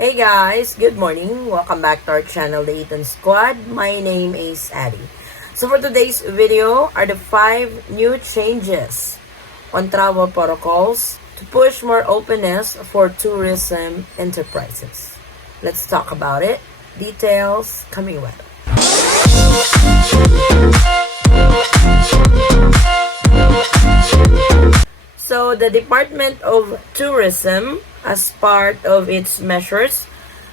Hey guys, good morning. Welcome back to our channel, the Eaton Squad. My name is Addie. So for today's video are the 5 new changes on travel protocols to push more openness for tourism enterprises. Let's talk about it. Details coming up. So the Department of Tourism, as part of its measures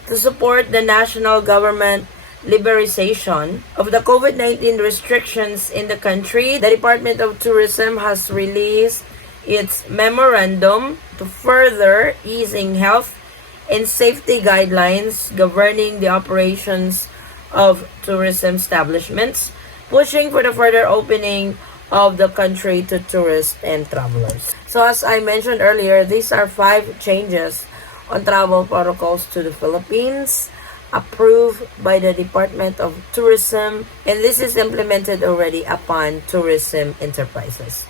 to support the national government liberalization of the COVID-19 restrictions in the country, the Department of Tourism has released its memorandum to further easing health and safety guidelines governing the operations of tourism establishments, pushing for the further opening of the country to tourists and travelers. So as I mentioned earlier, these are 5 changes on travel protocols to the Philippines approved by the Department of Tourism, and this is implemented already upon tourism enterprises.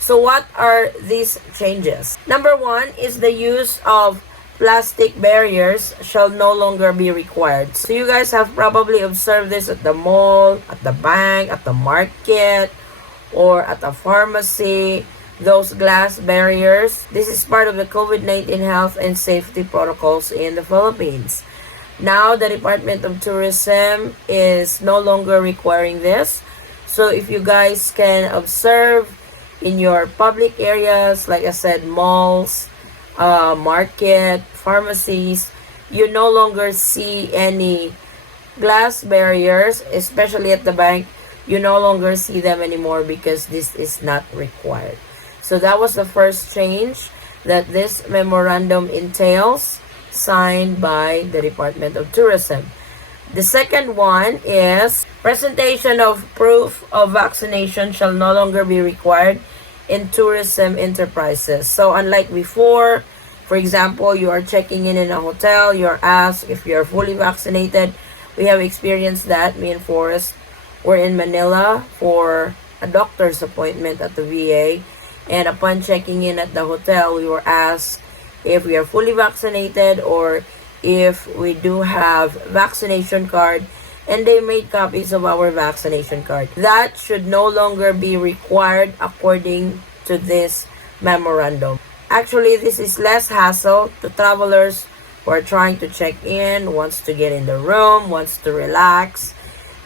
So what are these changes? Number 1 is the use of plastic barriers shall no longer be required. So you guys have probably observed this at the mall, at the bank, at the market, or at a pharmacy, those glass barriers. This is part of the COVID-19 health and safety protocols in the Philippines. Now, the Department of Tourism is no longer requiring this. So if you guys can observe in your public areas, like I said, malls, market, pharmacies, you no longer see any glass barriers, especially at the bank. You no longer see them anymore because this is not required. So that was the first change that this memorandum entails, signed by the Department of Tourism. The second one is presentation of proof of vaccination shall no longer be required in tourism enterprises. So unlike before, for example, you are checking in a hotel, you're asked if you're fully vaccinated. We have experienced that, me and Forrest. We're in Manila for a doctor's appointment at the VA, and upon checking in at the hotel, we were asked if we are fully vaccinated or if we do have vaccination card, and they made copies of our vaccination card. That should no longer be required according to this memorandum. Actually, this is less hassle to travelers who are trying to check in, wants to get in the room, wants to relax,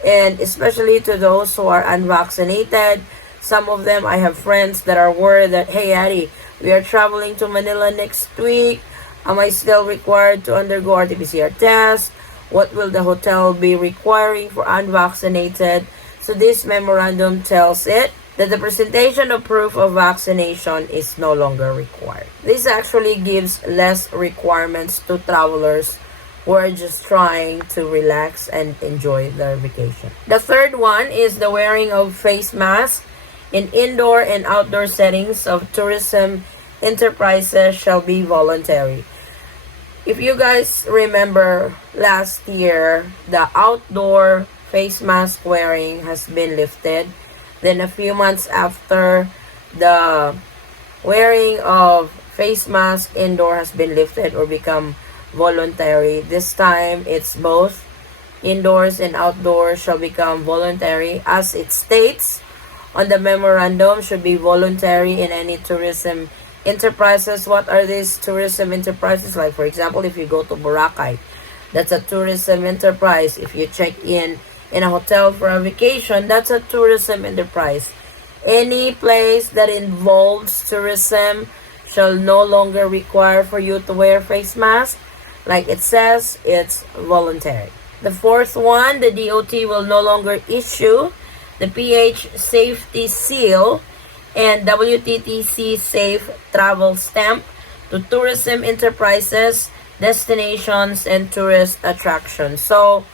and especially to those who are unvaccinated. Some of them, I have friends that are worried that, hey Addie, we are traveling to Manila next week. Am I still required to undergo RT-PCR test? What will the hotel be requiring for unvaccinated? So this memorandum tells it that the presentation of proof of vaccination is no longer required. This actually gives less requirements to travelers who are just trying to relax and enjoy their vacation. The third one is the wearing of face masks in indoor and outdoor settings of tourism enterprises shall be voluntary. If you guys remember last year, the outdoor face mask wearing has been lifted. Then a few months after, the wearing of face mask indoor has been lifted or become voluntary. This time, it's both indoors and outdoors shall become voluntary, as it states on the memorandum, should be voluntary in any tourism enterprises. What are these tourism enterprises? Like, for example, if you go to Boracay, that's a tourism enterprise. If you check in a hotel for a vacation, that's a tourism enterprise. Any place that involves tourism shall no longer require for you to wear face mask. Like it says, it's voluntary. The fourth one, the DOT will no longer issue the PH Safety Seal and WTTC Safe Travel Stamp to tourism enterprises, destinations, and tourist attractions. So,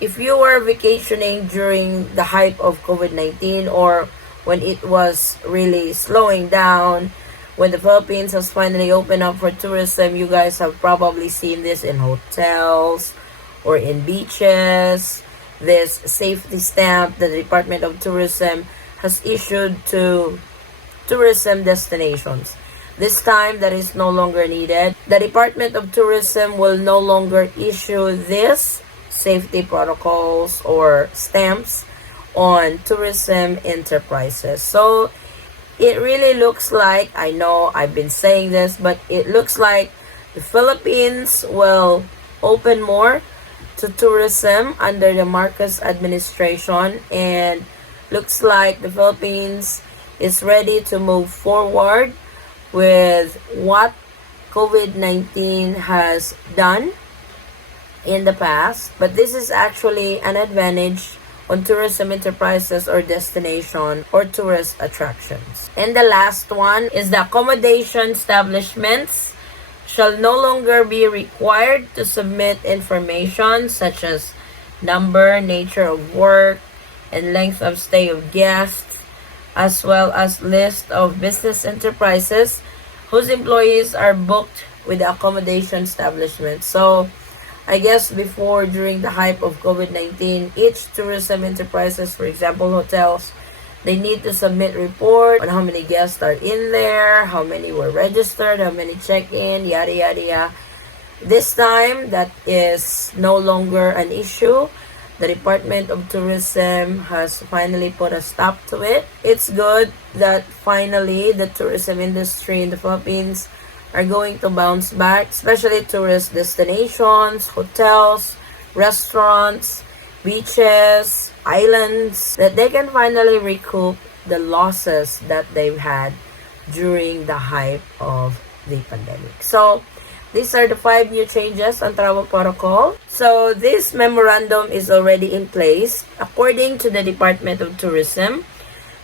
if you were vacationing during the height of COVID-19 or when it was really slowing down, when the Philippines has finally opened up for tourism, you guys have probably seen this in hotels or in beaches. This safety stamp that the Department of Tourism has issued to tourism destinations. This time, that is no longer needed. The Department of Tourism will no longer issue these safety protocols or stamps on tourism enterprises. So it really looks like, I know I've been saying this, but it looks like the Philippines will open more to tourism under the Marcos administration, and looks like the Philippines is ready to move forward with what COVID-19 has done in the past. But this is actually an advantage on tourism enterprises or destination or tourist attractions. And the last one is the accommodation establishments shall no longer be required to submit information such as number, nature of work, and length of stay of guests, as well as list of business enterprises whose employees are booked with the accommodation establishment. So I guess before, during the hype of COVID-19, each tourism enterprises, for example, hotels, they need to submit report on how many guests are in there, how many were registered, how many check-in, yada, yada, yada. This time, that is no longer an issue. The Department of Tourism has finally put a stop to it. It's good that finally the tourism industry in the Philippines are going to bounce back, especially tourist destinations, hotels, restaurants, beaches, islands, that they can finally recoup the losses that they've had during the hype of the pandemic. So these are the 5 new changes on travel protocol. So this memorandum is already in place. According to the Department of Tourism,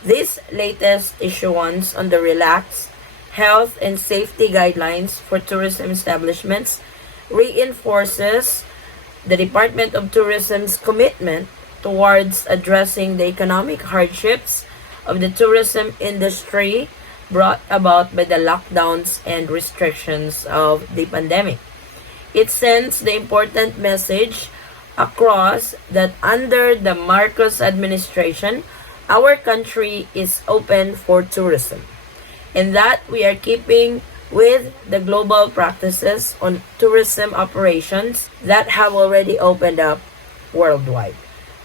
this latest issuance on the relaxed health and safety guidelines for tourism establishments reinforces the Department of Tourism's commitment towards addressing the economic hardships of the tourism industry brought about by the lockdowns and restrictions of the pandemic. It sends the important message across that under the Marcos administration, our country is open for tourism, and that we are keeping with the global practices on tourism operations that have already opened up worldwide.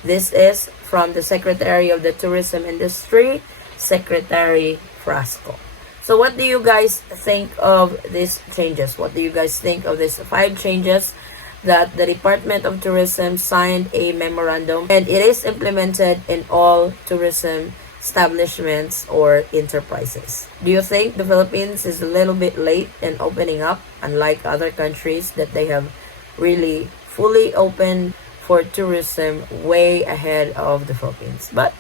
This is from the Secretary of the Tourism Industry, Secretary Frasco. So what do you guys think of these changes? What do you guys think of these 5 changes that the Department of Tourism signed a memorandum and it is implemented in all tourism establishments or enterprises? Do you think the Philippines is a little bit late in opening up, unlike other countries that they have really fully opened for tourism way ahead of the Philippines? But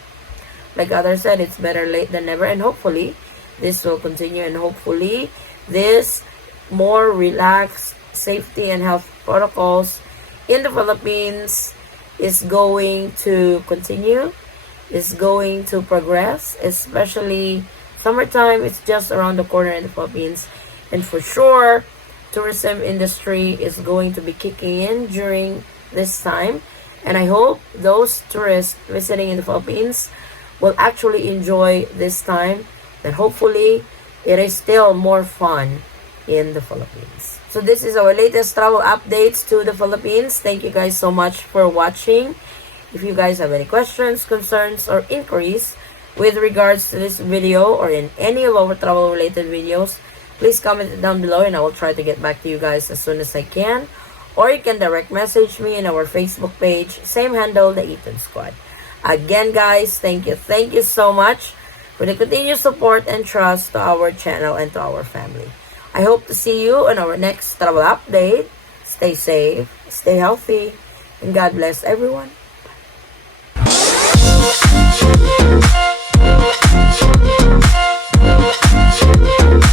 like others said, it's better late than never, and hopefully this will continue, and hopefully this more relaxed safety and health protocols in the Philippines is going to continue, is going to progress, especially summertime. It's just around the corner in the Philippines, and for sure tourism industry is going to be kicking in during this time. And I hope those tourists visiting in the Philippines will actually enjoy this time, that hopefully it is still more fun in the Philippines. So this is our latest travel updates to the Philippines. Thank you guys so much for watching. If you guys have any questions, concerns, or inquiries with regards to this video or in any of our travel related videos, please comment it down below and I will try to get back to you guys as soon as I can. Or you can direct message me in our Facebook page, same handle, the Eaton Squad. Again guys, thank you so much for the continued support and trust to our channel and to our family. I hope to see you on our next travel update. Stay safe, stay healthy, and God bless everyone.